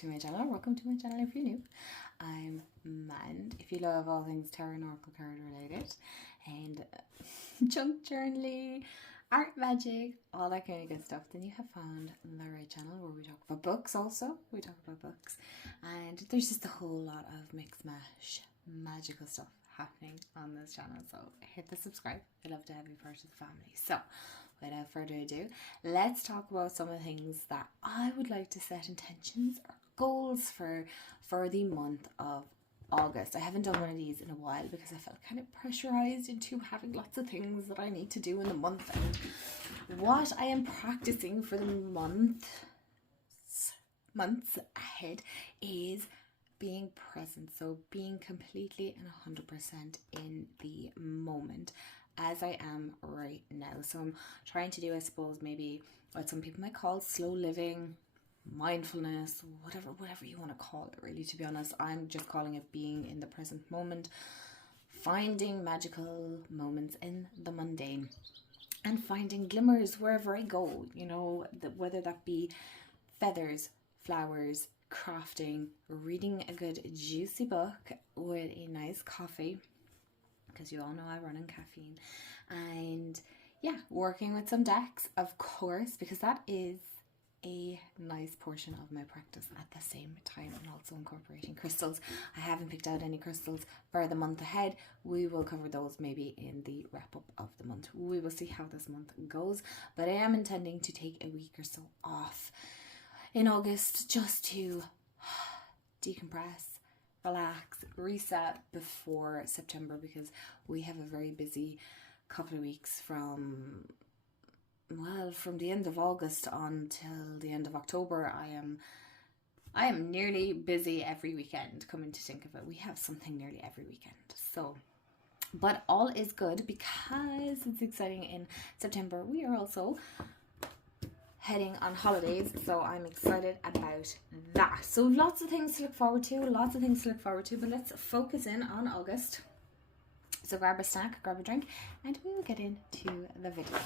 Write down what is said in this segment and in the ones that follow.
to my channel. Welcome to my channel if you're new. I'm Mand. If you love all things tarot and oracle card related and junk journaling, art magic, all that kind of good stuff, then you have found the right channel where we talk about books also. We talk about books and there's just a whole lot of mixed mash magical stuff happening on this channel. So hit the subscribe. I'd love to have you part of the family. So without further ado, let's talk about some of the things that I would like to set intentions or goals for the month of August. I haven't done one of these in a while because I felt kind of pressurized into having lots of things that I need to do in the month, and what I am practicing for the months ahead is being present. So being completely and 100% in the moment, as I am right now. So I'm trying to do, I suppose, maybe what some people might call slow living, mindfulness, whatever you want to call it, really. To be honest, I'm just calling it being in the present moment, finding magical moments in the mundane and finding glimmers wherever I go, you know, whether that be feathers, flowers, crafting, reading a good juicy book with a nice coffee, because you all know I run on caffeine, and yeah, working with some decks, of course, because that is a nice portion of my practice at the same time, and also incorporating crystals. I haven't picked out any crystals for the month ahead. We will cover those maybe in the wrap up of the month. We will see how this month goes, but I am intending to take a week or so off in August just to decompress, relax, reset before September, because we have a very busy couple of weeks from the end of August until the end of October. I am nearly busy every weekend. Coming to think of it, we have something nearly every weekend. So, but all is good because it's exciting. In September we are also heading on holidays, so I'm excited about that. So lots of things to look forward to, but let's focus in on August. So grab a snack, grab a drink, and we will get into the video.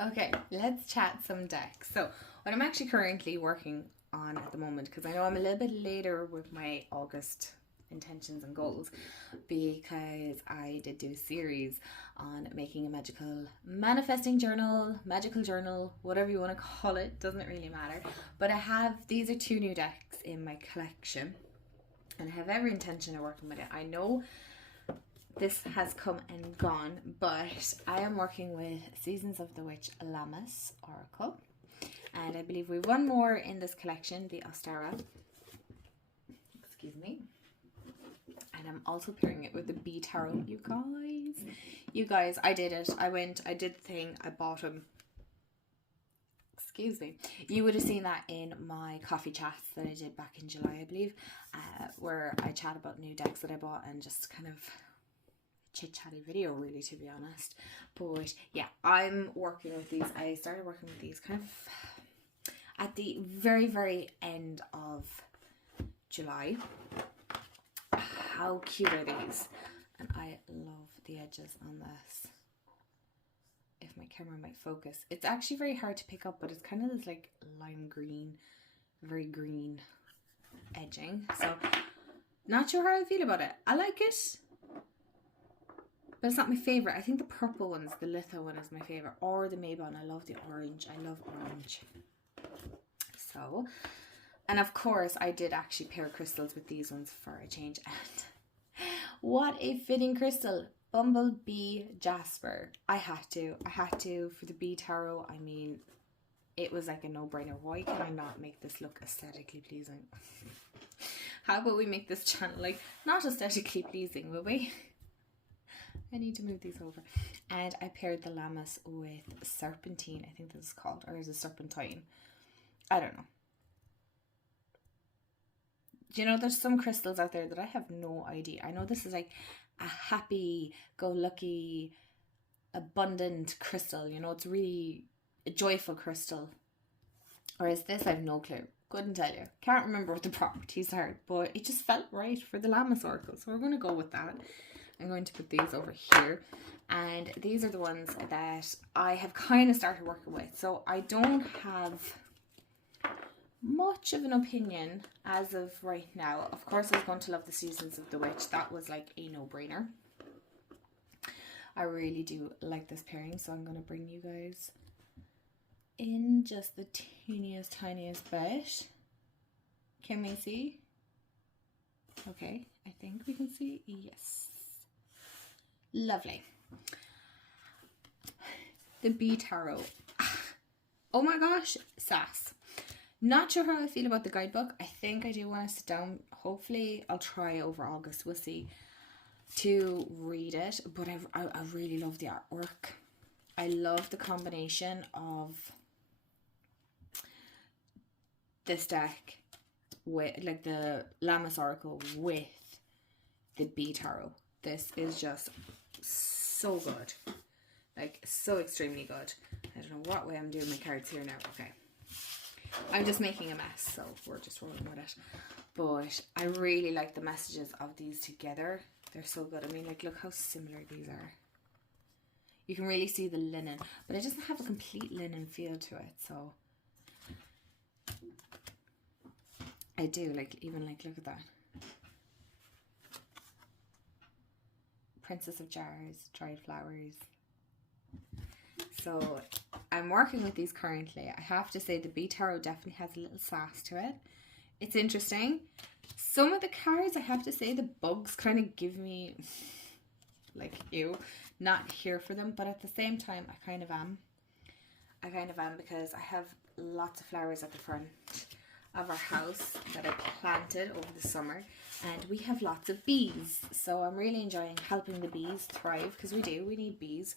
Okay, let's chat some decks. So what I'm actually currently working on at the moment, because I know I'm a little bit later with my August intentions and goals, because I did do a series on making a magical manifesting journal, magical journal, whatever you want to call it, doesn't really matter. But these are 2 new decks in my collection, and I have every intention of working with it. I know this has come and gone, but I am working with Seasons of the Witch Lammas Oracle, and I believe we have one more in this collection, the Ostara. Excuse me. And I'm also pairing it with the B Tarot, you guys, I did it. I did the thing, I bought them. Excuse me. You would have seen that in my coffee chats that I did back in July, I believe, where I chat about new decks that I bought and just kind of chit-chatty video, really, to be honest. But yeah, I'm working with these. I started working with these kind of at the very end of July. How cute are these? And I love the edges on this. If my camera might focus. It's actually very hard to pick up, but it's kind of this like lime green, very green edging. So not sure how I feel about it. I like it, but it's not my favorite. I think the purple one's, the litho one, is my favorite, or the Maybon. I love the orange. I love orange. So, and of course, I did actually pair crystals with these ones for a change. And what a fitting crystal. Bumblebee Jasper. I had to for the B Tarot. I mean, it was like a no-brainer. Why can I not make this look aesthetically pleasing? How about we make this channel like not aesthetically pleasing, will we? I need to move these over. And I paired the Lammas with Serpentine, I think this is called, or is it Serpentine? I don't know. Do you know, there's some crystals out there that I have no idea. I know this is like a happy-go-lucky, abundant crystal. You know, it's really a joyful crystal. Or is this? I have no clue. Couldn't tell you. Can't remember what the properties are, but it just felt right for the Lammas Oracle. So we're going to go with that. I'm going to put these over here. And these are the ones that I have kind of started working with. So I don't have much of an opinion as of right now. Of course, I was going to love the Seasons of the Witch. That was like a no-brainer. I really do like this pairing, so I'm going to bring you guys in just the teeniest, tiniest bit. Can we see? Okay, I think we can see. Yes. Lovely. The Bee Tarot. Oh my gosh, sass. Not sure how I feel about the guidebook. I think I do want to sit down. Hopefully, I'll try over August. We'll see. To read it. But I really love the artwork. I love the combination of this deck with like the Lammas Oracle with the Bee Tarot. This is just so good. Like, so extremely good. I don't know what way I'm doing my cards here now. Okay. I'm just making a mess, so we're just rolling with it. But I really like the messages of these together. They're so good. I mean, like, look how similar these are. You can really see the linen, but it doesn't have a complete linen feel to it, so I do like, even like, look at that. Princess of Jars, dried flowers. So I'm working with these currently. I have to say the Bee Tarot definitely has a little sass to it. It's interesting. Some of the cards, I have to say, the bugs kind of give me like, ew, not here for them. But at the same time, I kind of am. Because I have lots of flowers at the front of our house that I planted over the summer. And we have lots of bees. So I'm really enjoying helping the bees thrive, because we need bees.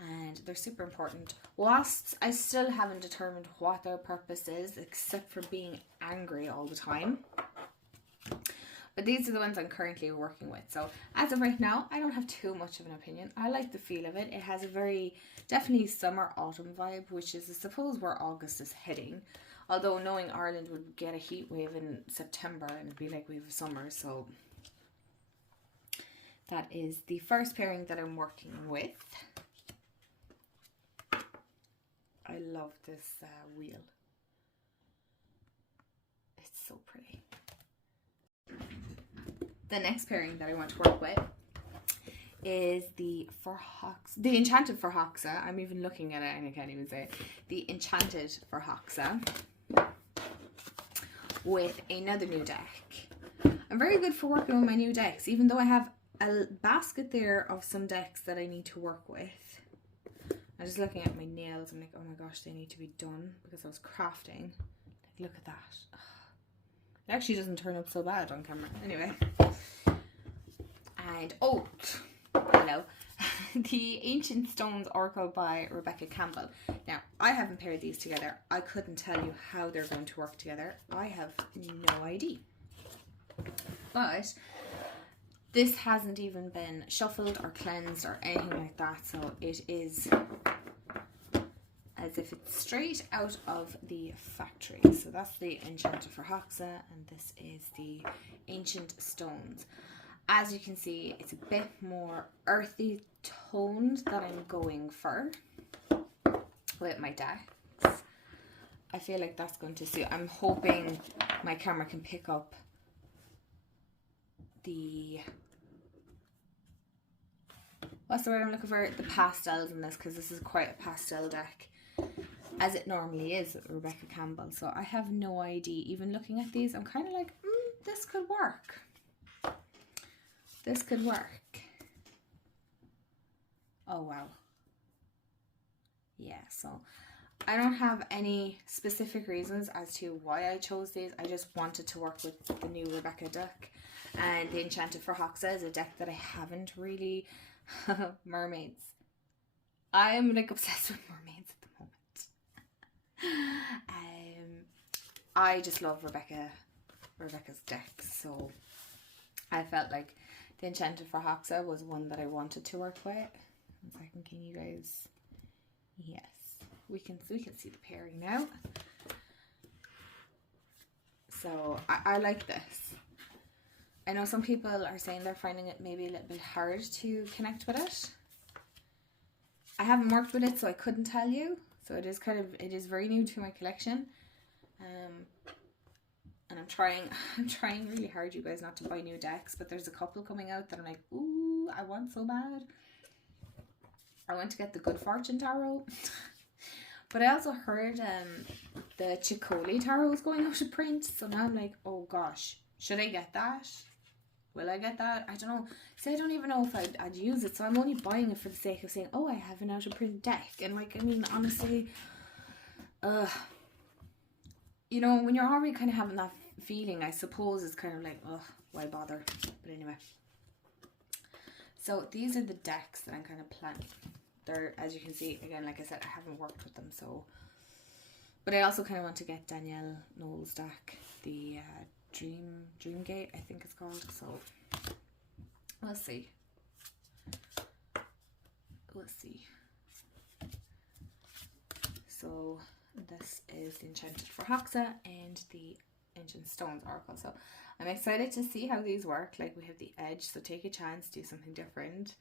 And they're super important. Wasps, I still haven't determined what their purpose is, except for being angry all the time. But these are the ones I'm currently working with. So as of right now, I don't have too much of an opinion. I like the feel of it. It has a very, definitely summer autumn vibe, which is, I suppose, where August is heading. Although knowing Ireland would get a heat wave in September and be like we have a summer. So that is the first pairing that I'm working with. I love this wheel. It's so pretty. The next pairing that I want to work with is the Enchanted For Haxa. I'm even looking at it and I can't even say it. The Enchanted For Haxa with another new deck. I'm very good for working with my new decks, even though I have a basket there of some decks that I need to work with. I'm just looking at my nails. I'm like, oh my gosh, they need to be done, because I was crafting. Like, look at that. It actually doesn't turn up so bad on camera. Anyway. And, oh, hello. The Ancient Stones Oracle by Rebecca Campbell. Now, I haven't paired these together. I couldn't tell you how they're going to work together. I have no idea. But this hasn't even been shuffled or cleansed or anything like that. So it is as if it's straight out of the factory. So that's the Enchanted For Haxa, and this is the Ancient Stones. As you can see, it's a bit more earthy toned that I'm going for with my decks. I feel like that's going to suit. I'm hoping my camera can pick up the, what's the word I'm looking for? The pastels in this, because this is quite a pastel deck, as it normally is with Rebecca Campbell. So I have no idea. Even looking at these, I'm kind of like, this could work. This could work. Oh, wow. Yeah, so I don't have any specific reasons as to why I chose these. I just wanted to work with the new Rebecca deck. And the Enchanted For Haxa is a deck that I haven't really... mermaids. I'm like obsessed with mermaids at the moment. I just love Rebecca's deck. So I felt like the Enchanted For Haxa was one that I wanted to work with. 1 second, can you guys... Yes. We can see the pairing now. So I like this. I know some people are saying they're finding it maybe a little bit hard to connect with it. I haven't worked with it, so I couldn't tell you. So it is very new to my collection. And I'm trying really hard, you guys, not to buy new decks, but there's a couple coming out that I'm like, ooh, I want so bad. I went to get the Good Fortune Tarot. But I also heard the Chicoli Tarot is going out of print. So now I'm like, oh gosh, should I get that? Will I get that? I don't know. See, I don't even know if I'd use it. So I'm only buying it for the sake of saying, oh, I have an out of print deck. And like, I mean, honestly, you know, when you're already kind of having that feeling, I suppose it's kind of like, ugh, why bother? But anyway. So these are the decks that I'm kind of planning. They're, as you can see, again, like I said, I haven't worked with them, so. But I also kind of want to get Danielle Knowles' deck, the Dreamgate, I think it's called. So we'll see. We'll see. So this is the Enchanted For Haxa and the Ancient Stones Oracle. So I'm excited to see how these work. Like, we have the Edge, so take a chance, do something different.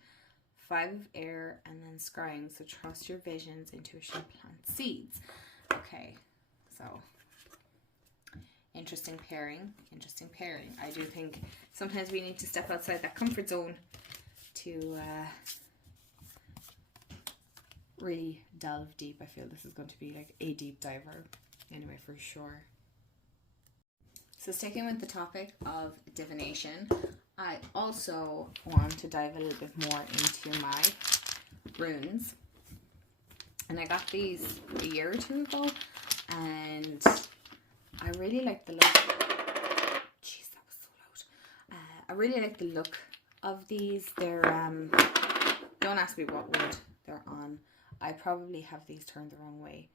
5 of Air, and then Scrying, so trust your visions, intuition, plant seeds. Okay, so interesting pairing. I do think sometimes we need to step outside that comfort zone to really delve deep. I feel this is going to be like a deep diver anyway, for sure. So sticking with the topic of divination, I also want to dive a little bit more into my runes. And I got these a year or two ago, and I really like the look. Jeez, that was so loud. I really like the look of these. They're, don't ask me what wood they're on. I probably have these turned the wrong way.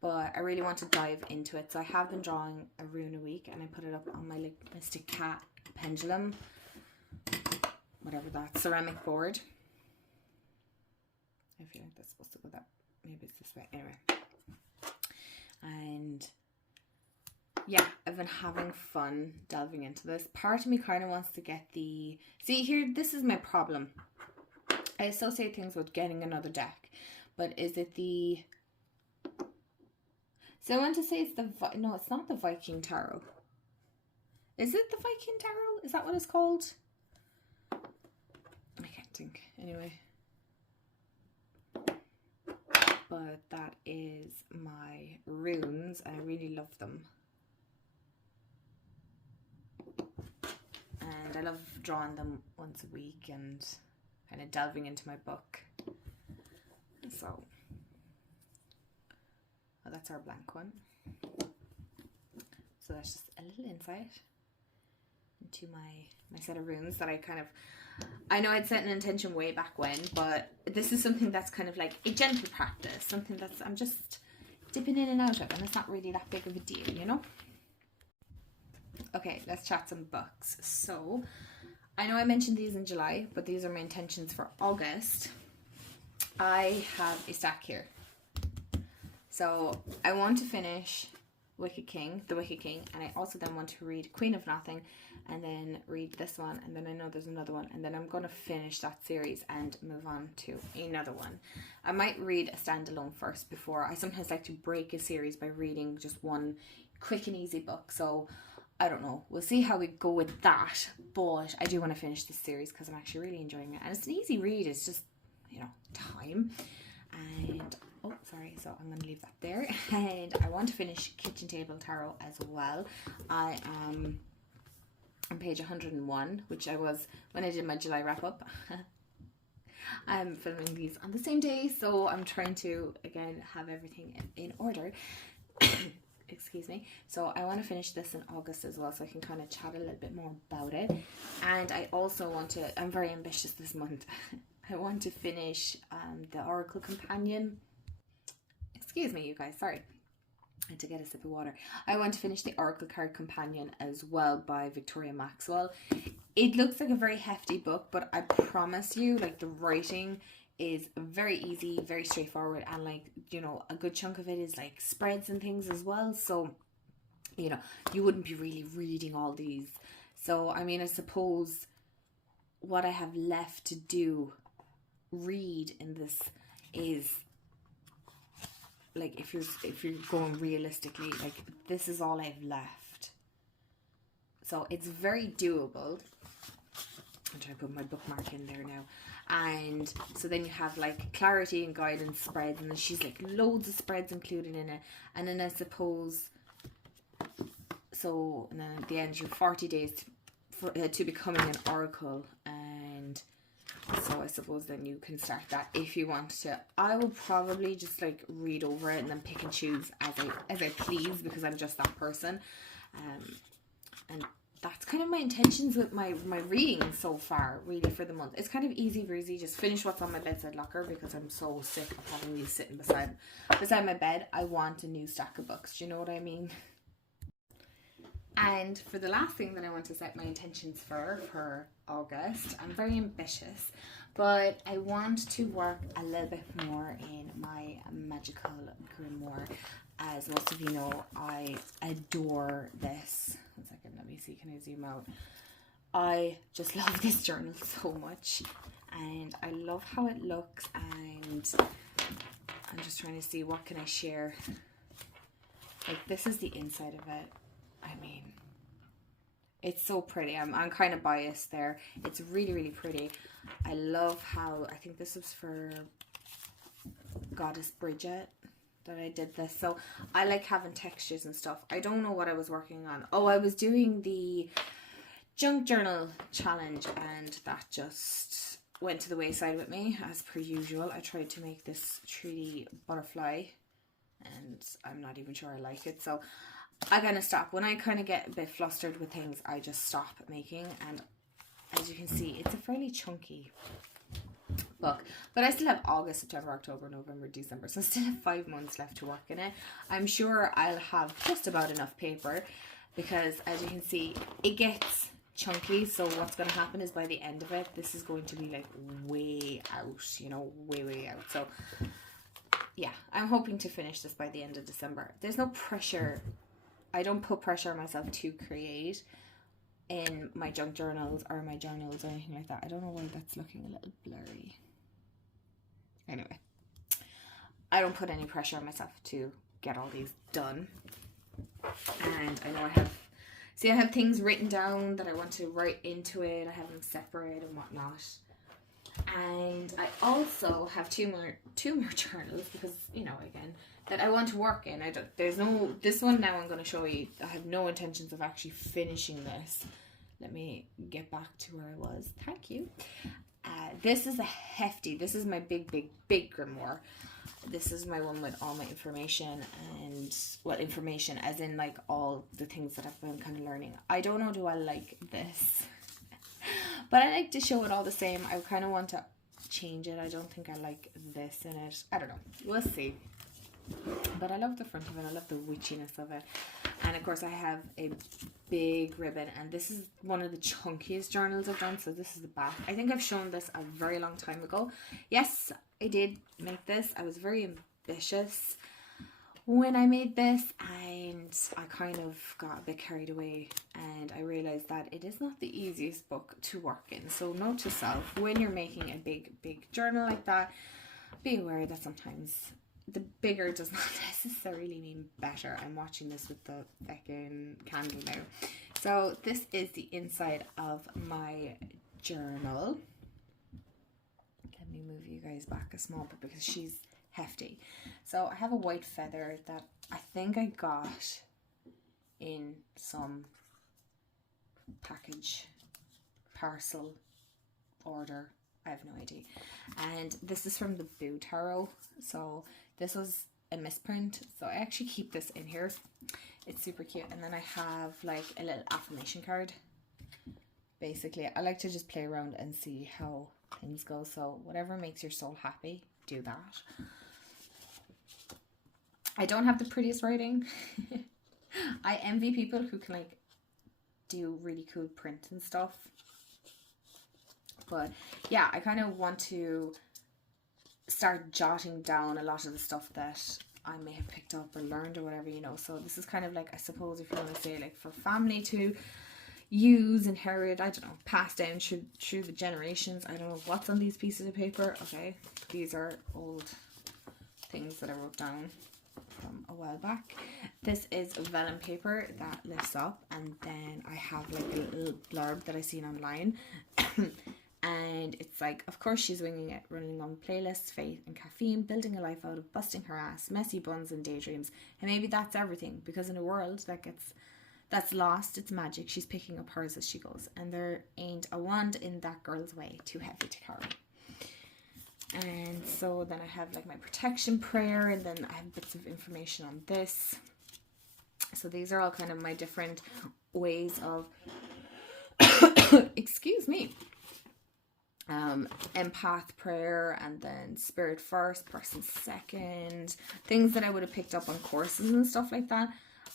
But I really want to dive into it. So I have been drawing a rune a week, and I put it up on my like Mystic Cat pendulum, whatever that, ceramic board. I feel like that's supposed to go that, maybe it's this way. Anyway. And yeah, I've been having fun delving into this. Part of me kind of wants to get the, see here, this is my problem. I associate things with getting another deck, but is it the, so I want to say it's the, no, it's not the Viking Tarot. Is it the Viking Tarot? Is that what it's called? I can't think. Anyway. But that is my runes. I really love them. And I love drawing them once a week and kind of delving into my book. So, oh, that's our blank one. So that's just a little insight into my set of runes that I kind of, I know I'd set an intention way back when, but this is something that's kind of like a gentle practice, something that's I'm just dipping in and out of, and it's not really that big of a deal, you know? Okay, let's chat some books. So I know I mentioned these in July, but these are my intentions for August. I have a stack here. So I want to finish The Wicked King, and I also then want to read Queen of Nothing, and then read this one, and then I know there's another one, and then I'm going to finish that series and move on to another one. I might read a standalone first before. I sometimes like to break a series by reading just one quick and easy book, so I don't know. We'll see how we go with that, but I do want to finish this series because I'm actually really enjoying it, and it's an easy read. It's just, you know, time. And oh, sorry, so I'm going to leave that there. And I want to finish Kitchen Table Tarot as well. I am on page 101, which I was when I did my July wrap up. I'm filming these on the same day, so I'm trying to, again, have everything in order. Excuse me. So I want to finish this in August as well, so I can kind of chat a little bit more about it. And I also want to, I'm very ambitious this month. I want to finish the Oracle Companion. Excuse me, you guys, sorry. I had to get a sip of water. I want to finish the Oracle Card Companion as well by Victoria Maxwell. It looks like a very hefty book, but I promise you, like, the writing is very easy, very straightforward, and, like, you know, a good chunk of it is like spreads and things as well. So, you know, you wouldn't be really reading all these. So, I mean, I suppose what I have left to do, read in this is, like, if you're going realistically, like, this is all I've left. So it's very doable. I'm trying to put my bookmark in there now. And so then you have like clarity and guidance spreads, and then she's like loads of spreads included in it. And then I suppose, so, and then at the end, you're 40 days to becoming an oracle. And so I suppose then you can start that if you want to. I will probably just like read over it and then pick and choose as I please, because I'm just that person. And that's kind of my intentions with my reading so far, really, for the month. It's kind of easy breezy, just finish what's on my bedside locker, because I'm so sick of having these sitting beside my bed. I want a new stack of books, do you know what I mean? And for the last thing that I want to set my intentions for August, I'm very ambitious, but I want to work a little bit more in my magical grimoire. As most of you know, I adore this. 1 second, let me see, can I zoom out? I just love this journal so much, and I love how it looks, and I'm just trying to see what can I share. Like, this is the inside of it. I mean, it's so pretty. I'm kind of biased there. It's really, really pretty. I love how, I think this was for Goddess Bridget that I did this. So I like having textures and stuff. I don't know what I was working on. Oh, I was doing the junk journal challenge, and that just went to the wayside with me, as per usual. I tried to make this 3D butterfly, and I'm not even sure I like it. So I kind of stop. When I kind of get a bit flustered with things, I just stop making. And as you can see, it's a fairly chunky book, but I still have August, September, October, November, December, so I still have 5 months left to work in it. I'm sure I'll have just about enough paper, because as you can see, it gets chunky. So what's going to happen is by the end of it, this is going to be like way out, you know, way out. So yeah, I'm hoping to finish this by the end of December. There's no pressure. I don't put pressure on myself to create in my junk journals or my journals or anything like that. I don't know why that's looking a little blurry. Anyway, I don't put any pressure on myself to get all these done. And I know I have things written down that I want to write into it. I have them separate and whatnot. And I also have two more journals, because, you know, again, that I want to work in. This one now I'm going to show you. I have no intentions of actually finishing this. Let me get back to where I was. Thank you. This is this is my big grimoire. This is my one with all my information, and information as in like all the things that I've been kind of learning. I don't know, do I like this? But I like to show it all the same. I kind of want to change it. I don't think I like this in it. I don't know. We'll see. But I love the front of it. I love the witchiness of it. And of course I have a big ribbon, and this is one of the chunkiest journals I've done. So this is the back. I think I've shown this a very long time ago. Yes, I did make this. I was very ambitious when I made this, and I kind of got a bit carried away, and I realized that it is not the easiest book to work in. So note to self, when you're making a big journal like that, be aware that sometimes the bigger does not necessarily mean better. I'm watching this with the fucking candle now. So this is the inside of my journal. Let me move you guys back a small bit because she's hefty. So I have a white feather that I think I got in some parcel order. I have no idea. And this is from the Boo Tarot. So this was a misprint, so I actually keep this in here. It's super cute. And then I have like a little affirmation card. Basically, I like to just play around and see how things go. So whatever makes your soul happy, do that. I don't have the prettiest writing. I envy people who can like do really cool print and stuff. But yeah, I kind of want to start jotting down a lot of the stuff that I may have picked up or learned or whatever, you know. So this is kind of like, I suppose if you want to say like for family to use, inherit, I don't know, pass down through the generations. I don't know what's on these pieces of paper. Okay, these are old things that I wrote down from a while back. This is vellum paper that lifts up, and then I have like a little blurb that I seen online. And it's like, of course she's winging it, running on playlists, faith and caffeine, building a life out of busting her ass, messy buns and daydreams. And maybe that's everything, because in a world that's lost its magic, she's picking up hers as she goes. And there ain't a wand in that girl's way too heavy to carry. And so then I have like my protection prayer, and then I have bits of information on this. So these are all kind of my different ways of excuse me, empath prayer, and then spirit first, person second, things that I would have picked up on courses and stuff like that.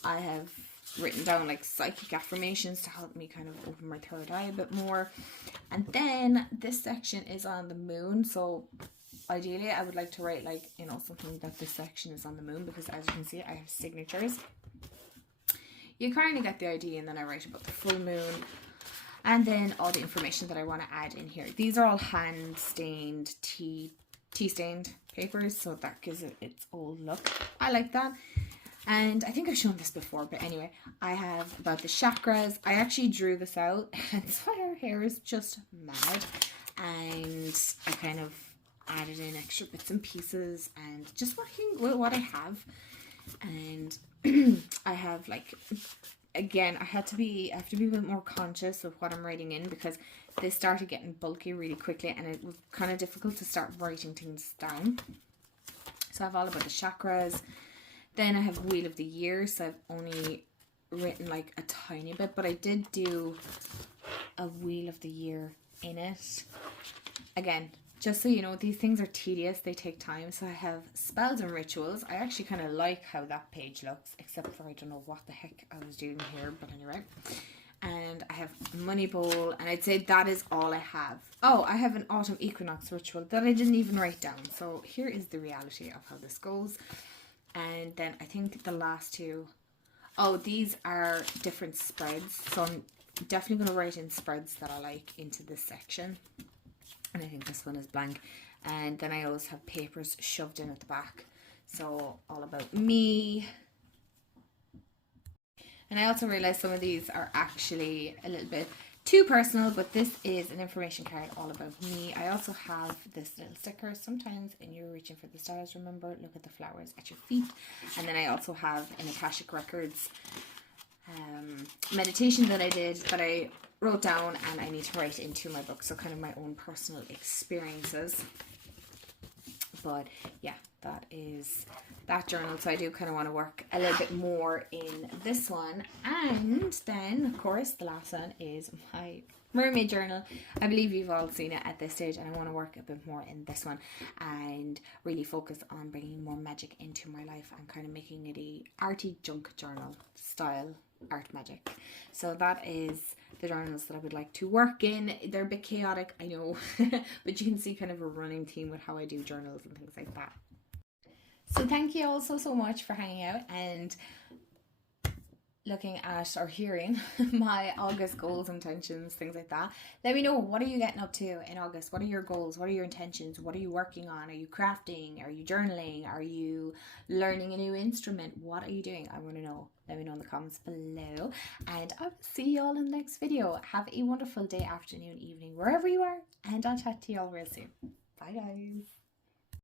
I have written down like psychic affirmations to help me kind of open my third eye a bit more. And then this section is on the moon, so ideally I would like to write like, you know, something that this section is on the moon, because as you can see I have signatures. You kind of get the idea, and then I write about the full moon, and then all the information that I want to add in here. These are all hand stained, tea stained papers, so that gives it its old look. I like that. And I think I've shown this before, but anyway, I have about the chakras. I actually drew this out, and so her hair is just mad. And I kind of added in extra bits and pieces, and just working with what I have. And I have like, again, I have to be a bit more conscious of what I'm writing in, because this started getting bulky really quickly, and it was kind of difficult to start writing things down. So I have all about the chakras. Then I have Wheel of the Year, so I've only written like a tiny bit, but I did do a Wheel of the Year in it. Again, just so you know, these things are tedious, they take time. So I have spells and rituals. I actually kind of like how that page looks, except for I don't know what the heck I was doing here, but anyway. And I have Money Bowl, and I'd say that is all I have. Oh, I have an Autumn Equinox ritual that I didn't even write down. So here is the reality of how this goes. And then I think the last two, oh, these are different spreads. So I'm definitely going to write in spreads that I like into this section. And I think this one is blank. And then I always have papers shoved in at the back. So all about me. And I also realized some of these are actually a little bit too personal, but this is an information card all about me. I also have this little sticker. Sometimes when you're reaching for the stars, remember, look at the flowers at your feet. And then I also have an Akashic Records meditation that I did, that I wrote down, and I need to write into my book. So kind of my own personal experiences. But yeah, that is that journal. So I do kind of want to work a little bit more in this one. And then, of course, the last one is my mermaid journal. I believe you've all seen it at this stage, and I want to work a bit more in this one and really focus on bringing more magic into my life and kind of making it a arty junk journal style art magic. So that is the journals that I would like to work in. They're a bit chaotic, I know, but you can see kind of a running theme with how I do journals and things like that. So thank you all so much for hanging out and looking at or hearing my August goals, intentions, things like that. Let me know, what are you getting up to in August? What are your goals? What are your intentions? What are you working on? Are you crafting? Are you journaling? Are you learning a new instrument? What are you doing? I want to know. Let me know in the comments below, and I will see you all in the next video. Have a wonderful day, afternoon, evening, wherever you are, and I'll chat to you all real soon. Bye guys.